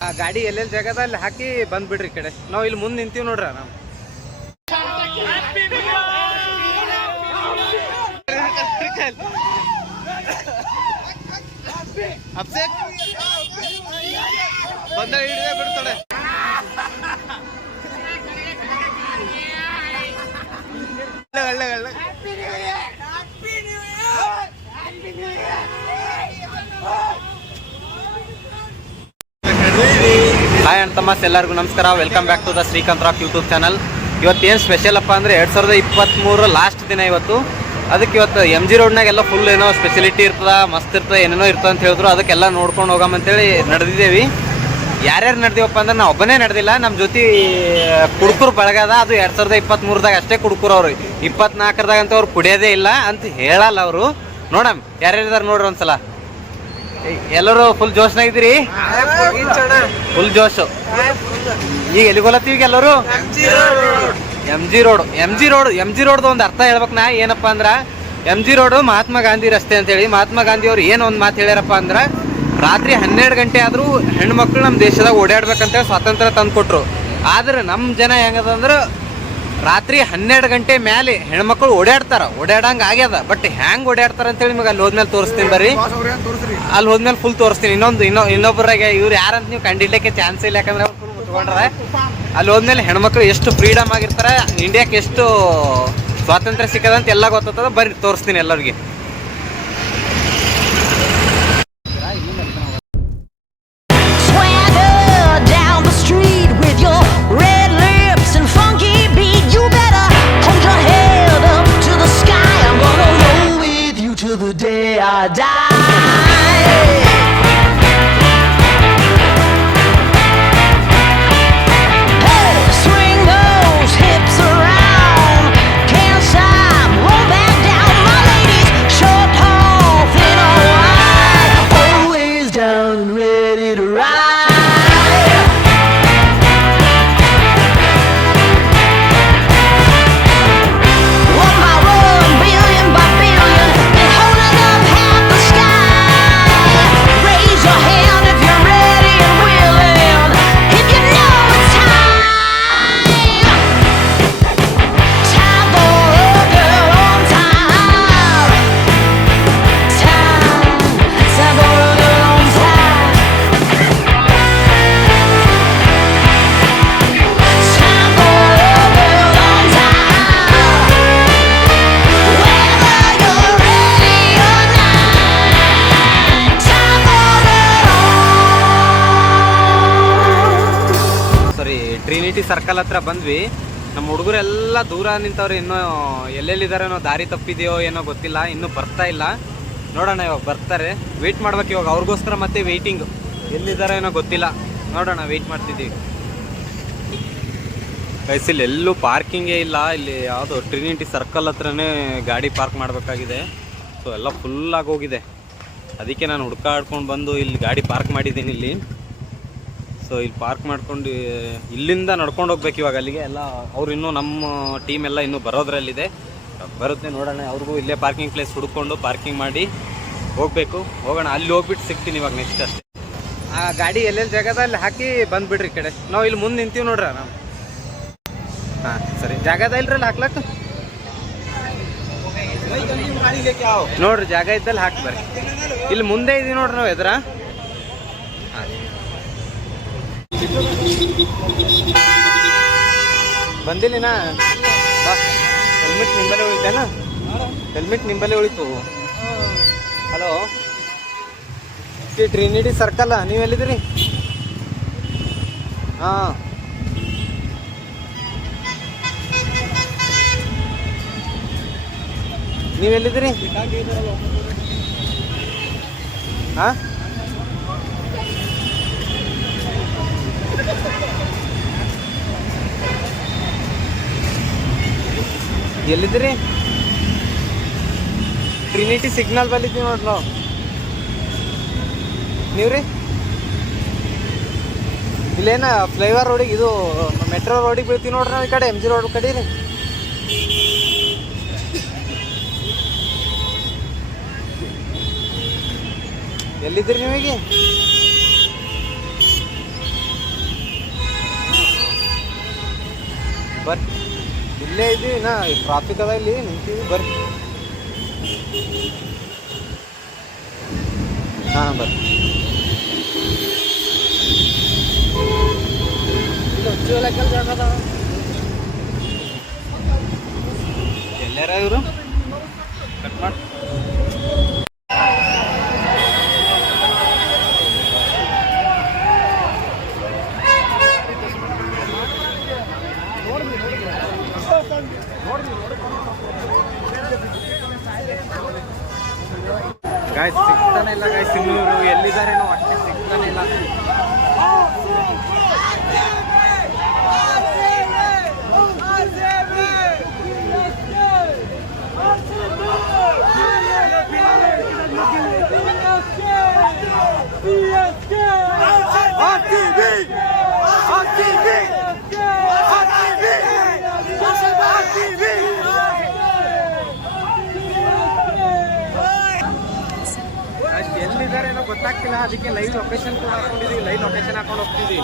ಆ ಗಾಡಿ ಎಲ್ಲೆಲ್ಲಿ ಜಾಗದ ಅಲ್ಲಿ ಹಾಕಿ ಬಂದ್ಬಿಡ್ರಿ ಕಡೆ. ನಾವು ಇಲ್ಲಿ ಮುಂದೆ ನಿಂತೀವಿ ನೋಡ್ರ ನಾವು. ಹಿಡಿದೇ ಬಿಡ್ತಾಳೆ. ಹಾಯ್ ಅಣ್ಣ ತಮ್ಮಸ್ ಎಲ್ಲರಿಗೂ ನಮಸ್ಕಾರ. Welcome back to the Srikanth rock YouTube channel ಇವತ್ತು ಏನು ಸ್ಪೆಷಲ್ ಅಪ್ಪ ಅಂದರೆ ಎರಡು ಸಾವಿರದ ಇಪ್ಪತ್ತ್ಮೂರು ಲಾಸ್ಟ್ ದಿನ ಇವತ್ತು. ಅದಕ್ಕೆ ಇವತ್ತು ಎಂ ಜಿ ರೋಡ್ನಾಗೆಲ್ಲ ಫುಲ್ ಏನೋ ಸ್ಪೆಷಲಿಟಿ ಇರ್ತದೆ, ಮಸ್ತ್ ಇರ್ತದೆ, ಏನೇನೋ ಇರ್ತದೆ ಅಂತ ಹೇಳಿದ್ರು. ಅದಕ್ಕೆಲ್ಲ ನೋಡ್ಕೊಂಡು ಹೋಗಮಂತೇಳಿ ನಡೆದಿದ್ದೇವೆ. ಯಾರ್ಯಾರು ನಡೆದಿವಪ್ಪ ಅಂದ್ರೆ ನಾವು ಒಬ್ಬನೇ ನಡೆದಿಲ್ಲ. ನಮ್ಮ ಜೊತೆ ಕುಡ್ಕೂರು ಬಳಗದ. ಅದು ಎರಡು ಸಾವಿರದ ಇಪ್ಪತ್ತ್ಮೂರದಾಗ ಅಷ್ಟೇ ಕುಡ್ಕುರು ಅವರು. ಇಪ್ಪತ್ನಾಲ್ಕರದಾಗ ಅಂತ ಅವ್ರು ಕುಡಿಯೋದೇ ಇಲ್ಲ ಅಂತ ಹೇಳಲ್ಲ ಅವರು. ನೋಡಮ್ ಯಾರ್ಯಾರಿದ್ದಾರೆ ನೋಡ್ರಿ ಒಂದ್ಸಲ. ಎಲ್ಲರೂ ಫುಲ್ ಜೋಶ್ನಾಗಿದ್ದೀರಿ ಫುಲ್ ಜೋಶ್. ಈಗ ಎಲ್ಲಿಗೋಲತ್ತೀವಿ ಎಲ್ಲರೂ? M G road M G road M G ರೋಡ್ದು ಒಂದು ಅರ್ಥ ಹೇಳ್ಬೇಕು ನಾ. ಏನಪ್ಪ ಅಂದ್ರೆ M G road Mahatma Gandhi ರಸ್ತೆ ಅಂತೇಳಿ. ಮಹಾತ್ಮ ಗಾಂಧಿ ಅವ್ರು ಏನು ಒಂದು ಮಾತು ಹೇಳ್ಯಾರಪ್ಪ ಅಂದ್ರೆ ರಾತ್ರಿ ಹನ್ನೆರಡು ಗಂಟೆ ಆದರೂ ಹೆಣ್ಮಕ್ಳು ನಮ್ಮ ದೇಶದಾಗ ಓಡಾಡ್ಬೇಕಂತೇಳಿ ಸ್ವಾತಂತ್ರ್ಯ ತಂದು ಕೊಟ್ಟರು ಆದ್ರೆ ನಮ್ಮ ಜನ ಹೆಂಗದ ಅಂದ್ರೆ ರಾತ್ರಿ ಹನ್ನೆರಡು ಗಂಟೆ ಮೇಲೆ ಹೆಣ್ಮಕ್ಳು ಓಡಾಡ್ತಾರ. ಓಡಾಡಂಗ ಆಗ್ಯದ. ಬಟ್ ಹ್ಯಾಂಗ್ ಓಡಾಡ್ತಾರ ಅಂತೇಳಿ ನಿಮಗೆ ಅಲ್ಲಿ ಹೋದ್ಮೇಲೆ ತೋರಿಸ್ತೀನಿ ಬರ್ರಿ. ಅಲ್ಲಿ ಹೋದ್ಮೇಲೆ ಫುಲ್ ತೋರಿಸ್ತೀನಿ. ಇನ್ನೊಂದು ಇನ್ನೊ ಇನ್ನೊಬ್ಬರಾಗೆ ಇವ್ರು ಯಾರಂತ ನೀವು ಕಂಡಿಡ್ಲಿಕ್ಕೆ ಚಾನ್ಸ್ ಇಲ್ಲ. ಯಾಕಂದ್ರೆ ಅವ್ರು ಫುಲ್ ಅಲ್ಲಿ ಹೋದ್ಮೇಲೆ ಹೆಣ್ಮಕ್ಳು ಎಷ್ಟು ಫ್ರೀಡಮ್ ಆಗಿರ್ತಾರೆ ಇಂಡಿಯಾಕ್ಕೆ ಎಷ್ಟು ಸ್ವಾತಂತ್ರ್ಯ ಸಿಕ್ಕದಂತ ಎಲ್ಲ ಗೊತ್ತದ ಬರ್ರಿ ತೋರಿಸ್ತೀನಿ ಎಲ್ಲರಿಗೆ. ಸರ್ಕಲ್ ಹತ್ರ ಬಂದ್ವಿ. ನಮ್ಮ ಹುಡುಗರೆಲ್ಲ ದೂರ ನಿಂತವ್ರೆ, ಇನ್ನೂ ಎಲ್ಲೆಲ್ಲಿದಾರೇನೋ ದಾರಿ ತಪ್ಪಿದೆಯೋ ಏನೋ ಗೊತ್ತಿಲ್ಲ, ಇನ್ನೂ ಬರ್ತಾ ಇಲ್ಲ. ನೋಡೋಣ ಇವಾಗ ಬರ್ತಾರೆ. ವೆಯ್ಟ್ ಮಾಡ್ಬೇಕು ಇವಾಗ, ಅವ್ರಿಗೋಸ್ಕರ ಮತ್ತೆ ವೆಯ್ಟಿಂಗ್ ಎಲ್ಲಿದ್ದಾರೋ ಏನೋ ಗೊತ್ತಿಲ್ಲ. ನೋಡೋಣ ವೆಯ್ಟ್ ಮಾಡ್ತಿದ್ದೀವಿ. ಇಲ್ಲಿ ಎಲ್ಲೂ ಪಾರ್ಕಿಂಗೇ ಇಲ್ಲ. ಇಲ್ಲಿ ಯಾವುದು ಟ್ರಿನಿಟಿ ಸರ್ಕಲ್ ಹತ್ರನೇ ಗಾಡಿ ಪಾರ್ಕ್ ಮಾಡಬೇಕಾಗಿದೆ. ಸೊ ಎಲ್ಲ ಫುಲ್ ಆಗೋಗಿದೆ ಅದಕ್ಕೆ ನಾನು ಹುಡ್ಕಾಡ್ಕೊಂಡು ಬಂದು ಇಲ್ಲಿ ಗಾಡಿ ಪಾರ್ಕ್ ಮಾಡಿದ್ದೀನಿ ಇಲ್ಲಿ. ಸೊ ಇಲ್ಲಿ ಪಾರ್ಕ್ ಮಾಡ್ಕೊಂಡು, ಇಲ್ಲಿಂದ ನಡ್ಕೊಂಡು ಹೋಗ್ಬೇಕು ಇವಾಗ ಅಲ್ಲಿಗೆ. ಎಲ್ಲ, ಅವ್ರು ಇನ್ನೂ ನಮ್ಮ ಟೀಮ್ ಎಲ್ಲ ಇನ್ನೂ ಬರೋದ್ರಲ್ಲಿದೆ. ಬರುತ್ತೆ ನೋಡೋಣ, ಅವ್ರಿಗೂ ಇಲ್ಲೇ ಪಾರ್ಕಿಂಗ್ ಪ್ಲೇಸ್ ಹುಡ್ಕೊಂಡು ಪಾರ್ಕಿಂಗ್ ಮಾಡಿ ಹೋಗ್ಬೇಕು. ಹೋಗೋಣ, ಅಲ್ಲಿ ಹೋಗ್ಬಿಟ್ಟು ಸಿಗ್ತೀನಿ ಇವಾಗ ನೆಕ್ಸ್ಟ್ ಅಷ್ಟೇ. ಆ ಗಾಡಿ ಎಲ್ಲೆಲ್ಲಿ ಜಾಗದಲ್ಲಿ ಹಾಕಿ ಬಂದ್ಬಿಡ್ರಿ ಕಡೆ. ನಾವು ಇಲ್ಲಿ ಮುಂದೆ ನಿಂತೀವಿ ನೋಡ್ರ ನಾವು. ಹಾಂ, ಸರಿ. ಜಾಗದ ಇಲ್ರಿ ಹಾಕ್ಲಕ್ಕ? ನೋಡ್ರಿ, ಜಾಗ ಇದ್ದಲ್ಲಿ ಹಾಕಿ ಬರ್ರಿ. ಇಲ್ಲಿ ಮುಂದೆ ಇದೀವಿ ನೋಡ್ರಿ ನಾವು ಎದುರ ಹಾಂ ಬಂದಿಲ್ಲಿನ ಬಾ. ಹೆಲ್ಮೆಟ್ ನಿಂಬಲ್ಲೇ ಉಳಿತೇನ? ಹೆಲ್ಮೆಟ್ ನಿಂಬಲ್ಲೇ ಉಳಿತು. ಹಲೋ? ಟ್ರಿನಿಟಿ ಸರ್ಕಲ್ ನೀವು ಎಲ್ಲಿದ್ದೀರಿ? ಹಾಂ. ನೀವೆಲ್ಲಿದ್ದೀರಿ ಹಾಂ? ಎಲ್ಲಿದ್ದೀರಿ? ಟ್ರಿನಿಟಿ ಸಿಗ್ನಲ್ ಬಲ್ಲಿದ್ದೀವಿ ನೋಡ್ರಿ ನಾವು. ನೀವ್ರಿ? ಇಲ್ಲೇನ ಫ್ಲೈವರ್ ರೋಡಿಗೆ ಇದು ಮೆಟ್ರೋ ರೋಡಿಗೆ ಬೀಳ್ತೀವಿ ನೋಡ್ರಿ ನಾವು ಈ ಕಡೆ ಎಂ ಜಿ ರೋಡ್ ಕಡೆ ರೀ ಎಲ್ಲಿದ್ದೀರಿ ನೀವೀಗ ಇಲ್ಲೇ ಇದ್ದೀವಿ. ನಾ ಟ್ರಾಫಿಕ್ ಅದ ಇಲ್ಲಿ ನಿಂತೀವಿ ಬರ್ರಿ. ಹಾಂ ಬರ್ರಿ. ಎಲ್ಲಾರ ಇವರು? ಕಟ್ ಮಾಡಿ. ಗಾಯ್ಸ್ ಸಿಗ್ತಾನೆ ಇಲ್ಲ ಗಾಯ್ ಸಿಂಗ್ಳೂರು ಎಲ್ಲಿದ್ದಾರೇನೋ ಅಷ್ಟೇ ಸಿಗ್ತಾನೆ ಇಲ್ಲ. ಅಷ್ಟು ಎಲ್ಲಿದ್ದಾರೇನೋ ಗೊತ್ತಾಗ್ತಿಲ್ಲ. ಅದಕ್ಕೆ ಲೈವ್ ಲೊಕೇಶನ್ ಕೂಡ ಹಾಕೊಂಡಿದ್ದೀವಿ ಲೈವ್ ಲೊಕೇಶನ್ ಹಾಕೊಂಡು ಹೋಗ್ತಿದ್ವಿ.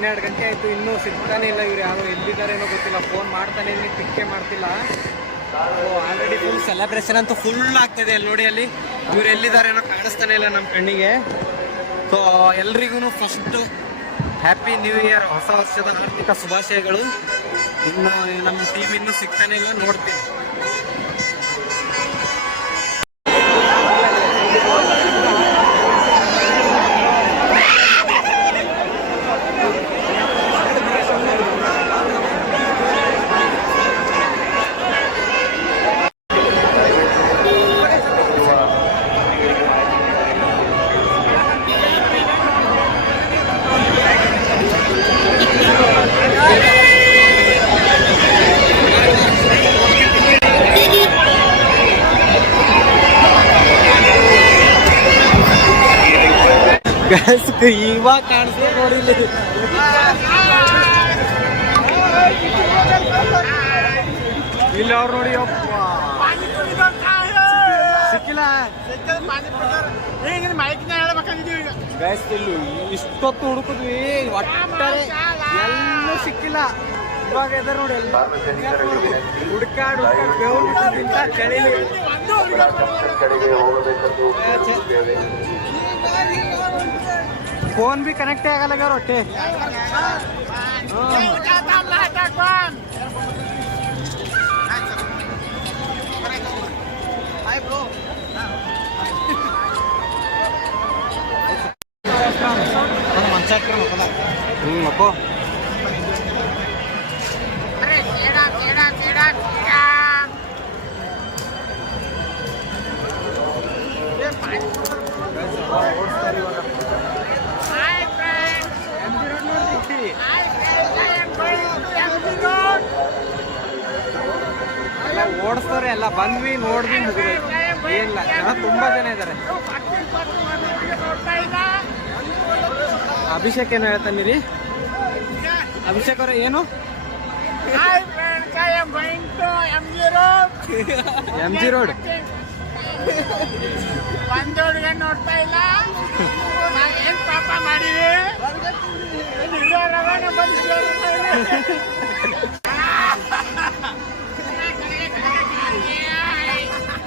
ಹನ್ನೆರಡು ಗಂಟೆ ಆಯಿತು, ಇನ್ನೂ ಸಿಗ್ತಾನೆ ಇಲ್ಲ ಇವ್ರು ಯಾರು ಎಲ್ಲಿದ್ದಾರೇನೋ ಗೊತ್ತಿಲ್ಲ. ಫೋನ್ ಮಾಡ್ತಾನೆ ಇಲ್ಲಿ ಪಿಕ್ಕೇ ಮಾಡ್ತಿಲ್ಲ. ಆಲ್ರೆಡಿ ಫುಲ್ ಸೆಲೆಬ್ರೇಷನ್ ಅಂತೂ ಫುಲ್ ಆಗ್ತದೆ ಅಲ್ಲಿ ನೋಡಿ ಅಲ್ಲಿ. ಇವ್ರು ಎಲ್ಲಿದ್ದಾರೇನೋ ಕಾಣಿಸ್ತಾನೆ ಇಲ್ಲ ನಮ್ಮ ಕಣ್ಣಿಗೆ. ಸೊ ಎಲ್ರಿಗೂ ಫಸ್ಟ್ ಹ್ಯಾಪಿ ನ್ಯೂ ಇಯರ್ ಹೊಸ ವರ್ಷದ ಆರ್ಥಿಕ ಶುಭಾಶಯಗಳು. ಇನ್ನು ನಮ್ಮ ಟೀಮ್ ಇನ್ನೂ ಸಿಗ್ತಾನೆ ಇಲ್ಲ, ನೋಡ್ತೀನಿ. ಇವಾಗ ಕಾಣಿಸ್ತದೆ ನೋಡಿ ಇಲ್ಲಿ ಇಲ್ಲಿ ಅವ್ರು ನೋಡಿ ಅಪ್ಪ ಸಿಕ್ಕಿಲ್ಲ ಗೈಸ್ ಇಲ್ಲಿ ಇಷ್ಟೊತ್ತು ಹುಡುಕಿದ್ವಿ ಒಟ್ಟಾರೆ ಎಲ್ಲೂ ಸಿಕ್ಕಿಲ್ಲ ಇವಾಗ ಇದಾರೆ ನೋಡಿ ಎಲ್ಲ ಹುಡ್ಕಾಡ್ ಹುಡ್ಕಾಡ್ ಬೆವ್ರು ಬಿಟ್ಟಿದ್ದಿಂದ ಚಳಿಲಿ ಫೋನ್ ಬಿ ಕನೆಕ್ಟ್ ಆಗಲ್ಲ ಹೊಟ್ಟೆ ಹ್ಞೂ ಮಕ್ಕೋ ಬಂದ್ವಿ ನೋಡಿದ್ವಿ ಮುಗಿದ್ವಿ. ಏನಿಲ್ಲ ಜನ ತುಂಬಾ ಜನ ಇದ್ದಾರೆ ಅಭಿಷೇಕ್ ಏನು ಹೇಳ್ತಾನಿರಿ ಅಭಿಷೇಕ್ ಅವರ ಏನು? ಎಂ ಜಿ ರೋಡ್ ಬಂದೋಡ್ಗೆ ನೋಡ್ತಾ ಇಲ್ಲ. ಏನ್ ಪಾಪ ಮಾಡಿವಿ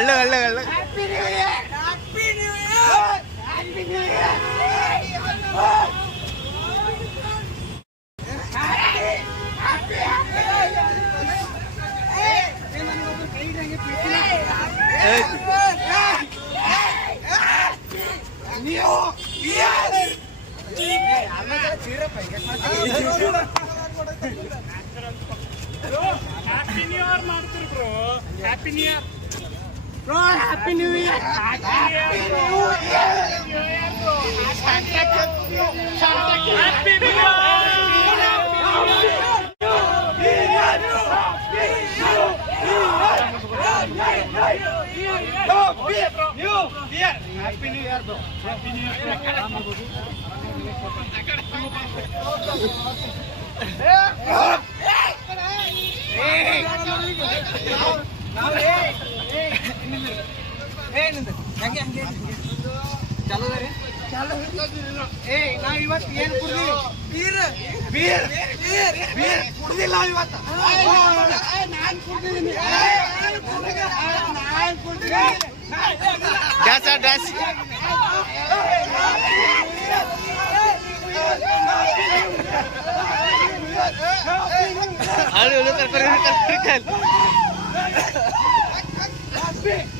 ಅಳ್ಳ ಅಳ್ಳ ಅಳ್ಳ ಹ್ಯಾಪಿ ನ್ಯೂ ಇಯರ್ ಮಾಡ್ತೀರಿ bro happy new year bro happy new year Bro, Happy New Year! Happy New Year! Happy New Year! Happy New Year, bro. Happy New Year. Hey! Hey! Hey! ಕುಡ್ದಿಲ್ಲ ನಾವ್ ಇವತ್ತು ನಾನ್ ಕುಡ್ದಿದ್ದೀನಿ ನಾನ್ ಕುಡ್ದಿದ್ದೀನಿ ಡ್ಯಾಸ್ ಡ್ಯಾಸ್ ಆಳು ಇಳು ಕರ್ಕರಿ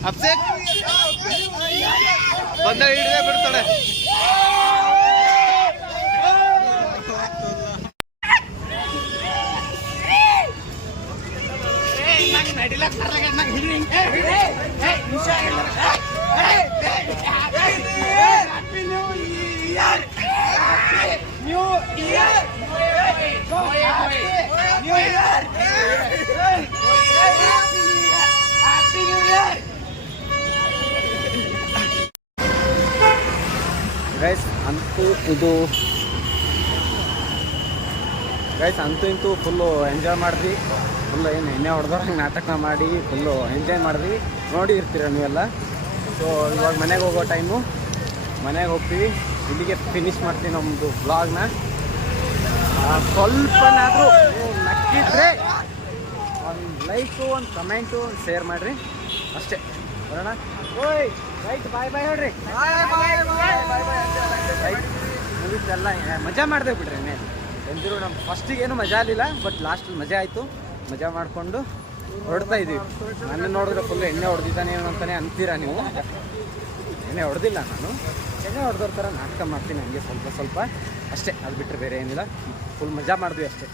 ಕರ್ಕರಿ upset. ಬಂದ ಹಿಡಿದೇ ಬಿಡ್ತಾಳೆ. Year guys ಅಂತೂ ಇದು guys ಅಂತೂ ಇಂತೂ full enjoy ಮಾಡಿದ್ವಿ full ಏನು ಎಣ್ಣೆ ಹೊಡೆದವ್ರಂಗೆ ನಾಟಕ ಮಾಡಿ ಫುಲ್ಲು ಎಂಜಾಯ್ ಮಾಡಿದ್ವಿ ನೋಡಿ ಇರ್ತೀರ ನೀವೆಲ್ಲ. ಸೊ ಇವಾಗ ಮನೆಗೆ ಹೋಗೋ ಟೈಮು ಮನೆಗೆ ಹೋಗ್ತೀವಿ. ಇಲ್ಲಿಗೆ ಫಿನಿಶ್ ಮಾಡ್ತೀವಿ ನಮ್ಮದು ಬ್ಲಾಗ್ನ ಸ್ವಲ್ಪನಾದರೂ ನಕ್ಕಿದ್ರೆ ಒಂದು ಲೈಕು ಒಂದು ಕಮೆಂಟು ಒಂದು ಶೇರ್ ಮಾಡಿರಿ. ಅಷ್ಟೇ. ಬರೋಣ ಓಯ್ ರೈಟ್ ಬಾಯ್ ಬಾಯ್ ಹೇಳ್ರಿ ರೈಟ್ ಮುಗೀತೆಲ್ಲ ಮಜಾ ಮಾಡಿದೆ ಬಿಡ್ರಿ ಇನ್ನೇನು ಎಂದಿರು ನಮ್ಮ ಫಸ್ಟಿಗೆ ಏನು ಮಜಾ ಆಗಲಿಲ್ಲ ಬಟ್ ಲಾಸ್ಟಲ್ಲಿ ಮಜಾ ಆಯಿತು ಮಜಾ ಮಾಡಿಕೊಂಡು ಹೊರಡ್ತಾ ಇದ್ದೀವಿ ನನ್ನ ನೋಡಿದ್ರೆ ಫುಲ್ ಎಣ್ಣೆ ಹೊಡೆದಿದ್ದಾನೆ ಏನು ಅಂತಾನೆ ಅಂತೀರಾ ನೀವು ಎಣ್ಣೆ ಹೊಡೆದಿಲ್ಲ ನಾನು ಎಣ್ಣೆ ಹೊಡೆದೋರ್ ಥರ ನಾಟಕ ಮಾಡ್ತೀನಿ ಹಂಗೆ ಸ್ವಲ್ಪ ಸ್ವಲ್ಪ ಅಷ್ಟೇ ಅದು ಬಿಟ್ಟರೆ ಬೇರೆ ಏನಿಲ್ಲ ಫುಲ್ ಮಜಾ ಮಾಡಿದ್ವಿ ಅಷ್ಟೇ